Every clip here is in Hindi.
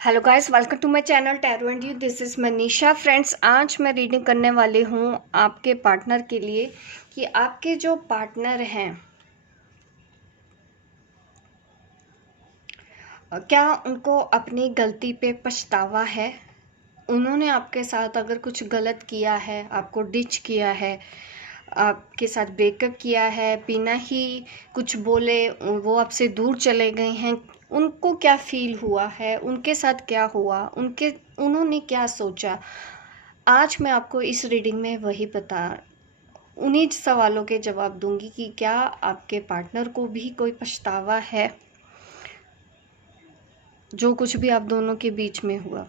Hello guys, welcome to my channel tarot and you. This is Manisha. Friends, आज मैं रीडिंग करने वाली हूँ आपके पार्टनर के लिए कि आपके जो पार्टनर हैं क्या उनको अपनी गलती पे पछतावा है। उन्होंने आपके साथ अगर कुछ गलत किया है, आपको डिच किया है, आपके साथ ब्रेकअप किया है, बिना ही कुछ बोले वो आपसे दूर चले गए हैं, उनको क्या फील हुआ है, उनके साथ क्या हुआ, उन्होंने क्या सोचा। आज मैं आपको इस रीडिंग में वही उन्हीं सवालों के जवाब दूंगी कि क्या आपके पार्टनर को भी कोई पछतावा है जो कुछ भी आप दोनों के बीच में हुआ।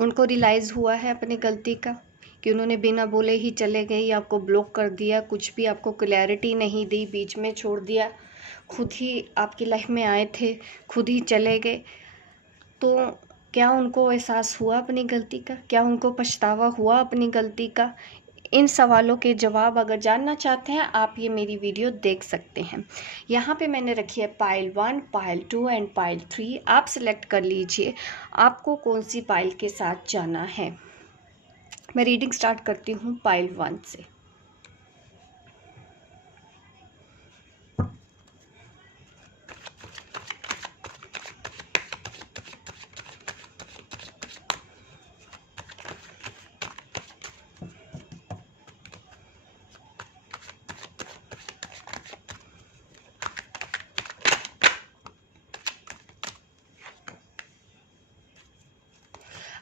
उनको रियलाइज़ हुआ है अपनी गलती का कि उन्होंने बिना बोले ही चले गए, या आपको ब्लॉक कर दिया, कुछ भी आपको क्लैरिटी नहीं दी, बीच में छोड़ दिया, खुद ही आपकी लाइफ में आए थे, खुद ही चले गए। तो क्या उनको एहसास हुआ अपनी गलती का? क्या उनको पछतावा हुआ अपनी गलती का? इन सवालों के जवाब अगर जानना चाहते हैं, आप ये मेरी वीडियो देख सकते हैं। यहाँ पे मैंने रखी है पाइल 1, पाइल 2 एंड पाइल 3। आप सिलेक्ट कर लीजिए आपको कौन सी पाइल के साथ जाना है। मैं रीडिंग स्टार्ट करती हूँ पाइल 1 से।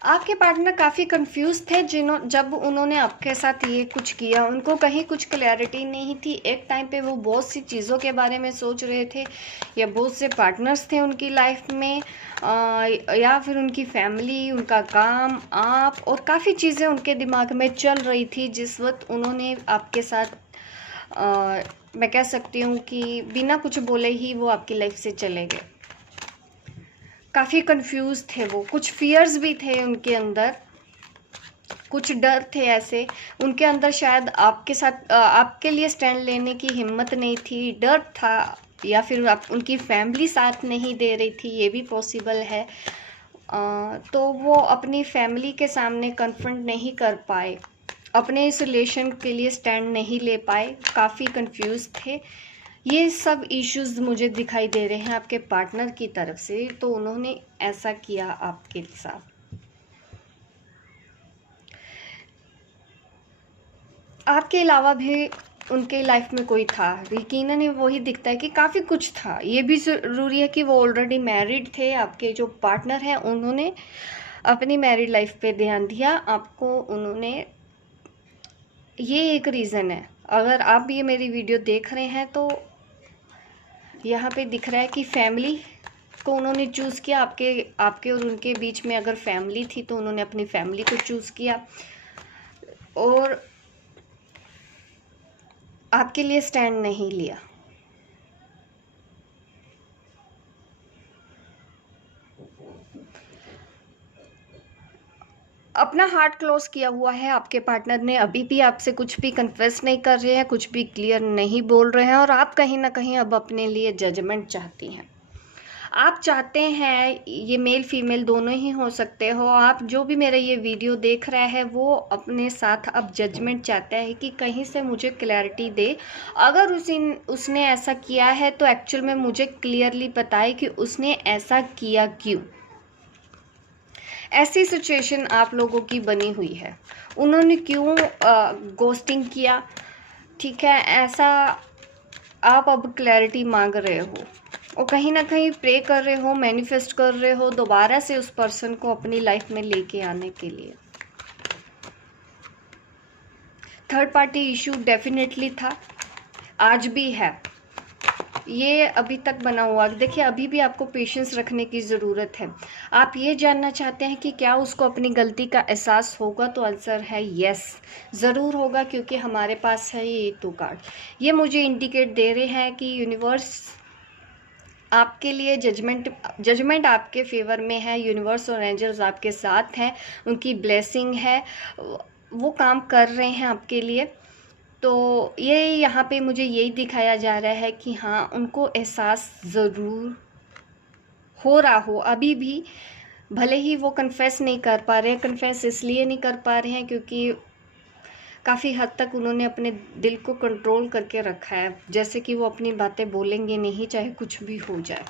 आपके पार्टनर काफ़ी कंफ्यूज थे जब उन्होंने आपके साथ ये कुछ किया। उनको कहीं कुछ क्लैरिटी नहीं थी। एक टाइम पे वो बहुत सी चीज़ों के बारे में सोच रहे थे, या बहुत से पार्टनर्स थे उनकी लाइफ में, या फिर उनकी फैमिली, उनका काम, आप, और काफ़ी चीज़ें उनके दिमाग में चल रही थी जिस वक्त उन्होंने आपके साथ मैं कह सकती हूँ कि बिना कुछ बोले ही वो आपकी लाइफ से चले गए। काफ़ी कंफ्यूज थे वो, कुछ फियर्स भी थे उनके अंदर, कुछ डर थे ऐसे उनके अंदर। शायद आपके साथ आपके लिए स्टैंड लेने की हिम्मत नहीं थी, डर था, या फिर उनकी फैमिली साथ नहीं दे रही थी, ये भी पॉसिबल है। तो वो अपनी फैमिली के सामने कन्फ्रंट नहीं कर पाए, अपने इस रिलेशन के लिए स्टैंड नहीं ले पाए, काफ़ी कंफ्यूज थे। ये सब इश्यूज मुझे दिखाई दे रहे हैं आपके पार्टनर की तरफ से, तो उन्होंने ऐसा किया आपके साथ। आपके अलावा भी उनके लाइफ में कोई था, यकीनन वही दिखता है कि काफ़ी कुछ था। ये भी ज़रूरी है कि वो ऑलरेडी मैरिड थे। आपके जो पार्टनर हैं उन्होंने अपनी मैरिड लाइफ पे ध्यान दिया, आपको उन्होंने, ये एक रीज़न है। अगर आप ये मेरी वीडियो देख रहे हैं तो यहाँ पे दिख रहा है कि फैमिली को उन्होंने चूज़ किया। आपके और उनके बीच में अगर फैमिली थी तो उन्होंने अपनी फैमिली को चूज़ किया और आपके लिए स्टैंड नहीं लिया। अपना हार्ट क्लोज किया हुआ है आपके पार्टनर ने, अभी भी आपसे कुछ भी कन्फेस नहीं कर रहे हैं, कुछ भी क्लियर नहीं बोल रहे हैं, और आप कहीं ना कहीं अब अपने लिए जजमेंट चाहती हैं। आप चाहते हैं, ये मेल फीमेल दोनों ही हो सकते हो, आप जो भी मेरा ये वीडियो देख रहा है वो अपने साथ अब जजमेंट चाहता है कि कहीं से मुझे क्लैरिटी दे। अगर उसने ऐसा किया है तो एक्चुअल में मुझे क्लियरली बताए कि उसने ऐसा किया क्यों। ऐसी सिचुएशन आप लोगों की बनी हुई है, उन्होंने क्यों गोस्टिंग किया, ठीक है, ऐसा आप अब क्लैरिटी मांग रहे हो और कहीं ना कहीं प्रे कर रहे हो, मैनिफेस्ट कर रहे हो दोबारा से उस पर्सन को अपनी लाइफ में लेके आने के लिए। थर्ड पार्टी इशू डेफिनेटली था, आज भी है, ये अभी तक बना हुआ। देखिए, अभी भी आपको पेशेंस रखने की ज़रूरत है। आप ये जानना चाहते हैं कि क्या उसको अपनी गलती का एहसास होगा, तो आंसर है यस, ज़रूर होगा, क्योंकि हमारे पास है ये 2 कार्ड। ये मुझे इंडिकेट दे रहे हैं कि यूनिवर्स आपके लिए जजमेंट आपके फेवर में है। यूनिवर्स और एंजल्स आपके साथ हैं, उनकी ब्लेसिंग है, वो काम कर रहे हैं आपके लिए। तो ये यहाँ पे मुझे यही दिखाया जा रहा है कि हाँ, उनको एहसास ज़रूर हो रहा हो अभी भी, भले ही वो कन्फेस नहीं कर पा रहे हैं, कन्फेस इसलिए नहीं कर पा रहे हैं क्योंकि काफ़ी हद तक उन्होंने अपने दिल को कंट्रोल करके रखा है, जैसे कि वो अपनी बातें बोलेंगे नहीं चाहे कुछ भी हो जाए।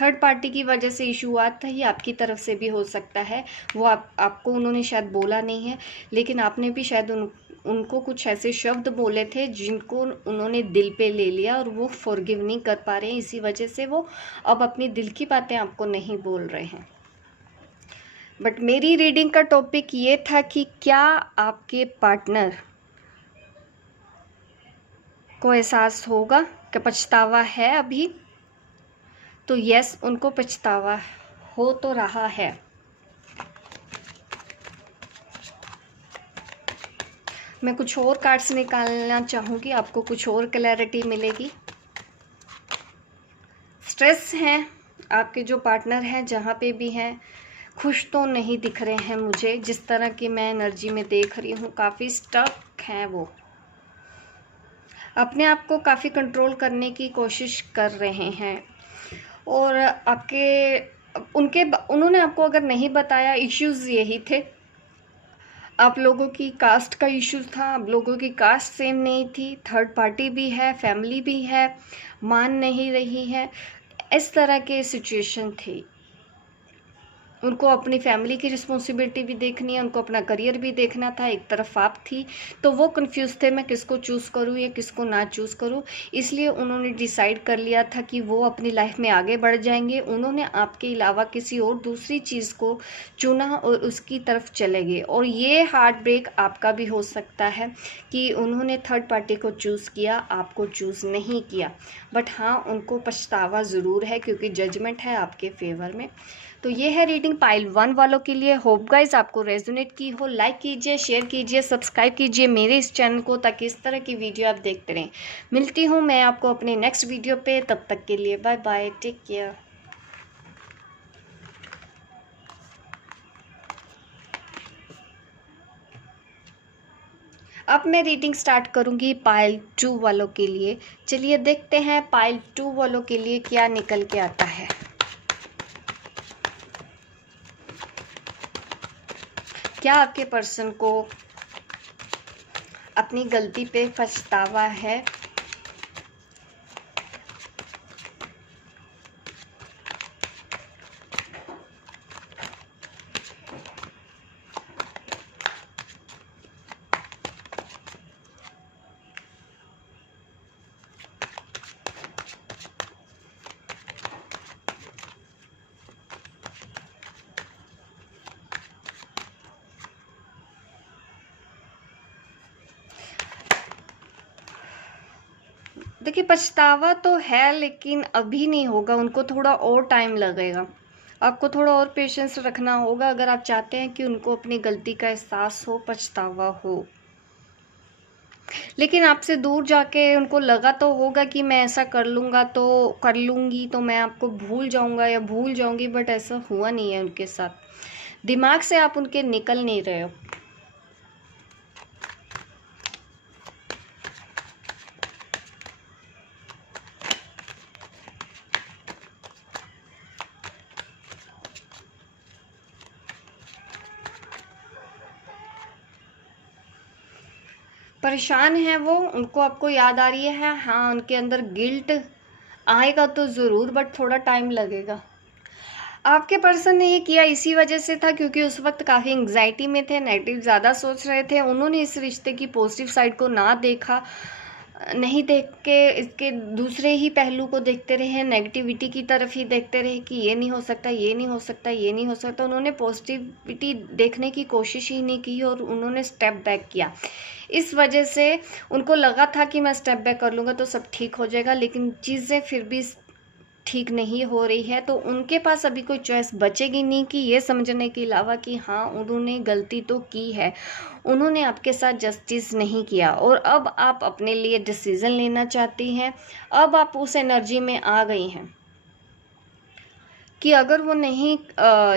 थर्ड पार्टी की वजह से इशू आता है, ये आपकी तरफ से भी हो सकता है। वो आपको उन्होंने शायद बोला नहीं है, लेकिन आपने भी शायद उनको कुछ ऐसे शब्द बोले थे जिनको उन्होंने दिल पे ले लिया और वो फॉरगिव नहीं कर पा रहे हैं। इसी वजह से वो अब अपनी दिल की बातें आपको नहीं बोल रहे हैं। बट मेरी रीडिंग का टॉपिक ये था कि क्या आपके पार्टनर को एहसास होगा कि पछतावा है अभी? तो यस, उनको पछतावा हो तो रहा है। मैं कुछ और कार्ड्स निकालना चाहूँगी, आपको कुछ और क्लैरिटी मिलेगी। स्ट्रेस हैं आपके जो पार्टनर हैं, जहाँ पे भी हैं, खुश तो नहीं दिख रहे हैं मुझे। जिस तरह की मैं एनर्जी में देख रही हूँ, काफ़ी स्टक हैं वो, अपने आप को काफ़ी कंट्रोल करने की कोशिश कर रहे हैं। और उन्होंने आपको अगर नहीं बताया, इश्यूज़ यही थे। आप लोगों की कास्ट का इश्यूज था, आप लोगों की कास्ट सेम नहीं थी, थर्ड पार्टी भी है, फैमिली भी है, मान नहीं रही है, इस तरह के सिचुएशन थी। उनको अपनी फैमिली की रिस्पॉन्सिबिलिटी भी देखनी है, उनको अपना करियर भी देखना था, एक तरफ आप थी, तो वो कंफ्यूज थे मैं किसको चूज़ करूँ या किसको ना चूज़ करूँ। इसलिए उन्होंने डिसाइड कर लिया था कि वो अपनी लाइफ में आगे बढ़ जाएंगे। उन्होंने आपके अलावा किसी और दूसरी चीज़ को चुना और उसकी तरफ चले गए। और ये हार्ट ब्रेक आपका भी हो सकता है कि उन्होंने थर्ड पार्टी को चूज़ किया, आपको चूज़ नहीं किया। बट हाँ, उनको पछतावा ज़रूर है क्योंकि जजमेंट है आपके फेवर में। तो ये है रीडिंग पाइल 1 वालों के लिए। होप गाइज आपको रेजोनेट की हो। लाइक कीजिए, शेयर कीजिए, सब्सक्राइब कीजिए मेरे इस चैनल को, ताकि इस तरह की वीडियो आप देखते रहें। मिलती हूँ मैं आपको अपने नेक्स्ट वीडियो पे, तब तक के लिए बाय बाय, टेक केयर। अब मैं रीडिंग स्टार्ट करूँगी पाइल 2 वालों के लिए। चलिए देखते हैं पाइल 2 वालों के लिए क्या निकल के आता है। क्या आपके पर्सन को अपनी गलती पे पछतावा है? देखिए, पछतावा तो है लेकिन अभी नहीं होगा, उनको थोड़ा और टाइम लगेगा। आपको थोड़ा और पेशेंस रखना होगा अगर आप चाहते हैं कि उनको अपनी गलती का एहसास हो, पछतावा हो। लेकिन आपसे दूर जाके उनको लगा तो होगा कि मैं ऐसा कर लूँगा तो कर लूँगी तो मैं आपको भूल जाऊँगा या भूल जाऊँगी, बट ऐसा हुआ नहीं है उनके साथ। दिमाग से आप उनके निकल नहीं रहे हो। परेशान हैं वो, उनको आपको याद आ रही है। हाँ, उनके अंदर गिल्ट आएगा तो ज़रूर, बट थोड़ा टाइम लगेगा। आपके पर्सन ने ये किया इसी वजह से था क्योंकि उस वक्त काफ़ी एंग्जाइटी में थे, नेगेटिव ज़्यादा सोच रहे थे। उन्होंने इस रिश्ते की पॉजिटिव साइड को ना देखा, नहीं देख के इसके दूसरे ही पहलू को देखते रहे, नेगेटिविटी की तरफ ही देखते रहे कि ये नहीं हो सकता, ये नहीं हो सकता, ये नहीं हो सकता। उन्होंने पॉजिटिविटी देखने की कोशिश ही नहीं की और उन्होंने स्टेप बैक किया। इस वजह से उनको लगा था कि मैं स्टेप बैक कर लूँगा तो सब ठीक हो जाएगा, लेकिन चीज़ें फिर भी ठीक नहीं हो रही है। तो उनके पास अभी कोई चॉइस बचेगी नहीं कि ये समझने के अलावा कि हाँ, उन्होंने गलती तो की है, उन्होंने आपके साथ जस्टिस नहीं किया और अब आप अपने लिए डिसीज़न लेना चाहती हैं। अब आप उस एनर्जी में आ गई हैं। कि अगर वो नहीं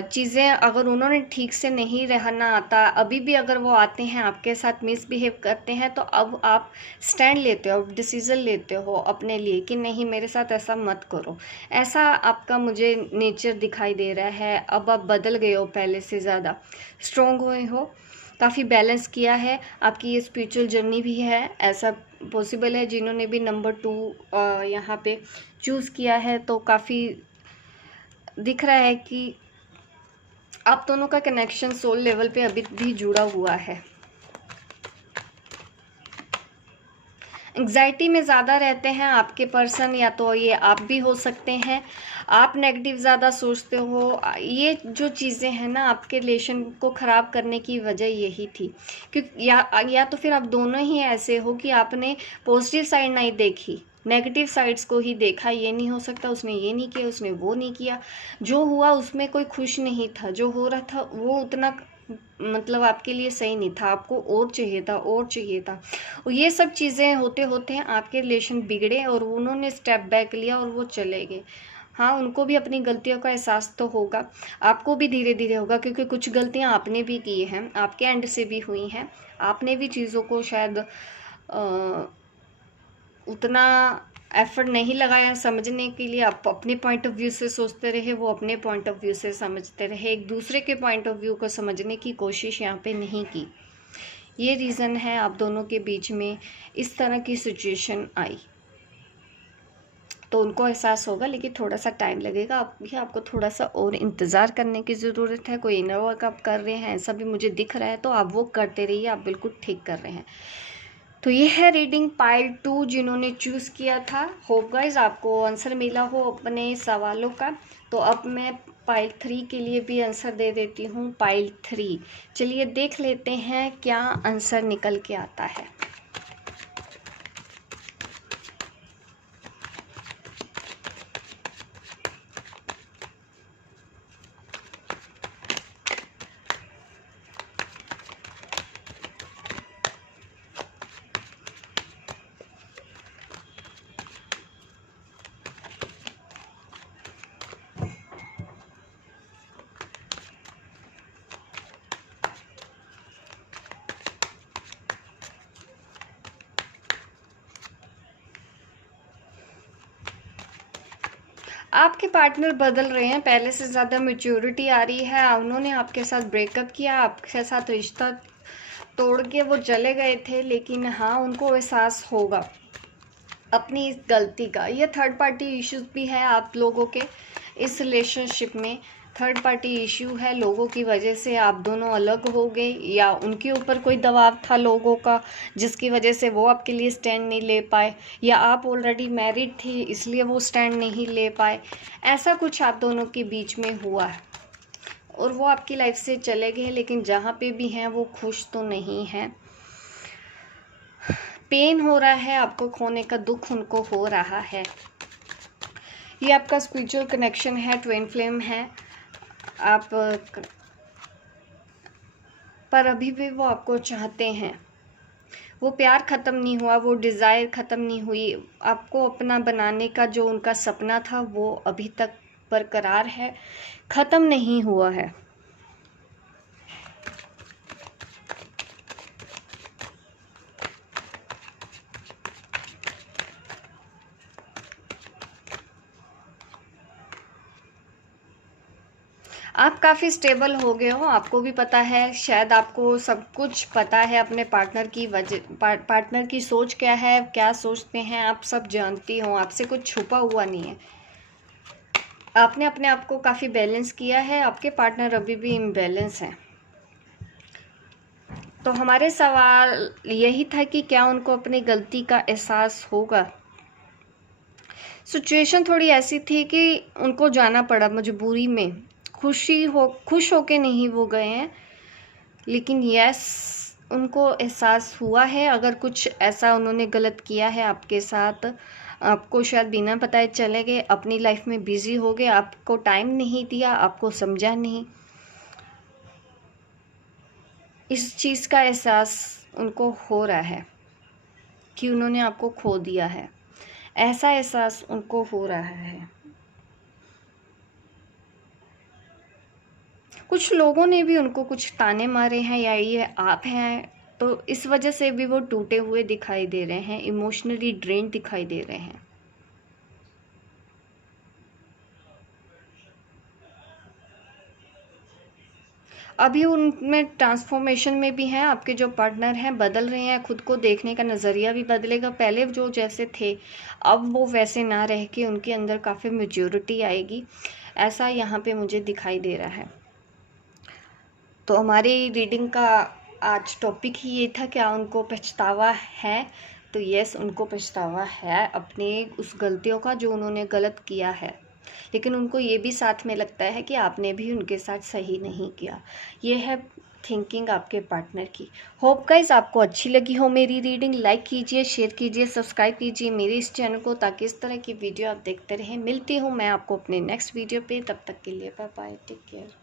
चीज़ें अगर उन्होंने ठीक से नहीं रहना आता, अभी भी अगर वो आते हैं आपके साथ मिसबिहेव करते हैं, तो अब आप स्टैंड लेते हो, डिसीज़न लेते हो अपने लिए कि नहीं मेरे साथ ऐसा मत करो। ऐसा आपका मुझे नेचर दिखाई दे रहा है। अब आप बदल गए हो, पहले से ज़्यादा स्ट्रॉन्ग हुए हो, काफ़ी बैलेंस किया है। आपकी ये स्पिरिचुअल जर्नी भी है, ऐसा पॉसिबल है। जिन्होंने भी नंबर 2 यहाँ पे चूज़ किया है, तो काफ़ी दिख रहा है कि आप दोनों का कनेक्शन सोल लेवल पे अभी भी जुड़ा हुआ है। एंग्जाइटी में ज़्यादा रहते हैं आपके पर्सन, या तो ये आप भी हो सकते हैं। आप नेगेटिव ज़्यादा सोचते हो। ये जो चीज़ें हैं ना, आपके रिलेशन को ख़राब करने की वजह यही थी। क्योंकि या तो फिर आप दोनों ही ऐसे हो कि आपने पॉजिटिव साइड नहीं देखी, नेगेटिव साइड्स को ही देखा। ये नहीं हो सकता उसने ये नहीं किया, उसने वो नहीं किया। जो हुआ उसमें कोई खुश नहीं था, जो हो रहा था वो उतना मतलब आपके लिए सही नहीं था। आपको और चाहिए था, और चाहिए था। और ये सब चीज़ें होते होते आपके रिलेशन बिगड़े और उन्होंने स्टेप बैक लिया और वो चले गए। हाँ, उनको भी अपनी गलतियों का एहसास तो होगा, आपको भी धीरे धीरे होगा, क्योंकि कुछ गलतियाँ आपने भी की हैं, आपके एंड से भी हुई हैं। आपने भी चीज़ों को शायद उतना एफर्ट नहीं लगाया समझने के लिए। आप अपने पॉइंट ऑफ व्यू से सोचते रहे, वो अपने पॉइंट ऑफ व्यू से समझते रहे। एक दूसरे के पॉइंट ऑफ व्यू को समझने की कोशिश यहाँ पे नहीं की। ये रीज़न है आप दोनों के बीच में इस तरह की सिचुएशन आई। तो उनको एहसास होगा, लेकिन थोड़ा सा टाइम लगेगा। आपको थोड़ा सा और इंतज़ार करने की ज़रूरत है। कोई इनर वर्क आप कर रहे हैं, ऐसा भी मुझे दिख रहा है, तो आप वो करते रहिए। आप बिल्कुल ठीक कर रहे हैं। तो ये है रीडिंग पाइल 2 जिन्होंने चूज़ किया था। होप गाइज आपको आंसर मिला हो अपने सवालों का। तो अब मैं पाइल 3 के लिए भी आंसर दे देती हूँ। पाइल 3, चलिए देख लेते हैं क्या आंसर निकल के आता है। आपके पार्टनर बदल रहे हैं, पहले से ज़्यादा मैच्योरिटी आ रही है। उन्होंने आपके साथ ब्रेकअप किया, आपके साथ रिश्ता तोड़ के वो चले गए थे, लेकिन हाँ उनको एहसास होगा अपनी इस गलती का। ये थर्ड पार्टी इश्यूज भी है आप लोगों के इस रिलेशनशिप में। थर्ड पार्टी इश्यू है, लोगों की वजह से आप दोनों अलग हो गए, या उनके ऊपर कोई दबाव था लोगों का जिसकी वजह से वो आपके लिए स्टैंड नहीं ले पाए, या आप ऑलरेडी मैरिड थी इसलिए वो स्टैंड नहीं ले पाए। ऐसा कुछ आप दोनों के बीच में हुआ है और वो आपकी लाइफ से चले गए, लेकिन जहाँ पे भी हैं वो खुश तो नहीं हैं। पेन हो रहा है, आपको खोने का दुख उनको हो रहा है। ये आपका स्पिरिचुअल कनेक्शन है, ट्विन फ्लेम है आप, पर अभी भी वो आपको चाहते हैं। वो प्यार ख़त्म नहीं हुआ, वो डिज़ायर ख़त्म नहीं हुई। आपको अपना बनाने का जो उनका सपना था वो अभी तक बरकरार है, ख़त्म नहीं हुआ है। आप काफ़ी स्टेबल हो गए हो, आपको भी पता है, शायद आपको सब कुछ पता है अपने पार्टनर की पार्टनर की सोच क्या है, क्या सोचते हैं, आप सब जानती हो, आपसे कुछ छुपा हुआ नहीं है। आपने अपने आप को काफ़ी बैलेंस किया है, आपके पार्टनर अभी भी इम्बैलेंस हैं। तो हमारे सवाल यही था कि क्या उनको अपनी गलती का एहसास होगा। सिचुएशन थोड़ी ऐसी थी कि उनको जाना पड़ा मजबूरी में, खुश होके नहीं वो गए हैं, लेकिन यस उनको एहसास हुआ है अगर कुछ ऐसा उन्होंने गलत किया है आपके साथ। आपको शायद बिना बताए चले गए, अपनी लाइफ में बिजी हो गए, आपको टाइम नहीं दिया, आपको समझा नहीं। इस चीज़ का एहसास उनको हो रहा है कि उन्होंने आपको खो दिया है, ऐसा एहसास उनको हो रहा है। कुछ लोगों ने भी उनको कुछ ताने मारे हैं या ये आप हैं, तो इस वजह से भी वो टूटे हुए दिखाई दे रहे हैं, इमोशनली ड्रेन दिखाई दे रहे हैं। अभी उनमें ट्रांसफॉर्मेशन में भी हैं, आपके जो पार्टनर हैं बदल रहे हैं, खुद को देखने का नज़रिया भी बदलेगा। पहले जो जैसे थे अब वो वैसे ना रह के उनके अंदर काफ़ी मैच्योरिटी आएगी, ऐसा यहाँ पे मुझे दिखाई दे रहा है। तो हमारी रीडिंग का आज टॉपिक ही ये था, क्या उनको पछतावा है? तो यस, उनको पछतावा है अपने उस गलतियों का जो उन्होंने गलत किया है, लेकिन उनको ये भी साथ में लगता है कि आपने भी उनके साथ सही नहीं किया। ये है थिंकिंग आपके पार्टनर की। होप गाइस आपको अच्छी लगी हो मेरी रीडिंग। लाइक कीजिए, शेयर कीजिए, सब्सक्राइब कीजिए मेरे इस चैनल को, ताकि इस तरह की वीडियो आप देखते रहें। मिलती हूँ मैं आपको अपने नेक्स्ट वीडियो पे, तब तक के लिए बाय बाय, टेक केयर।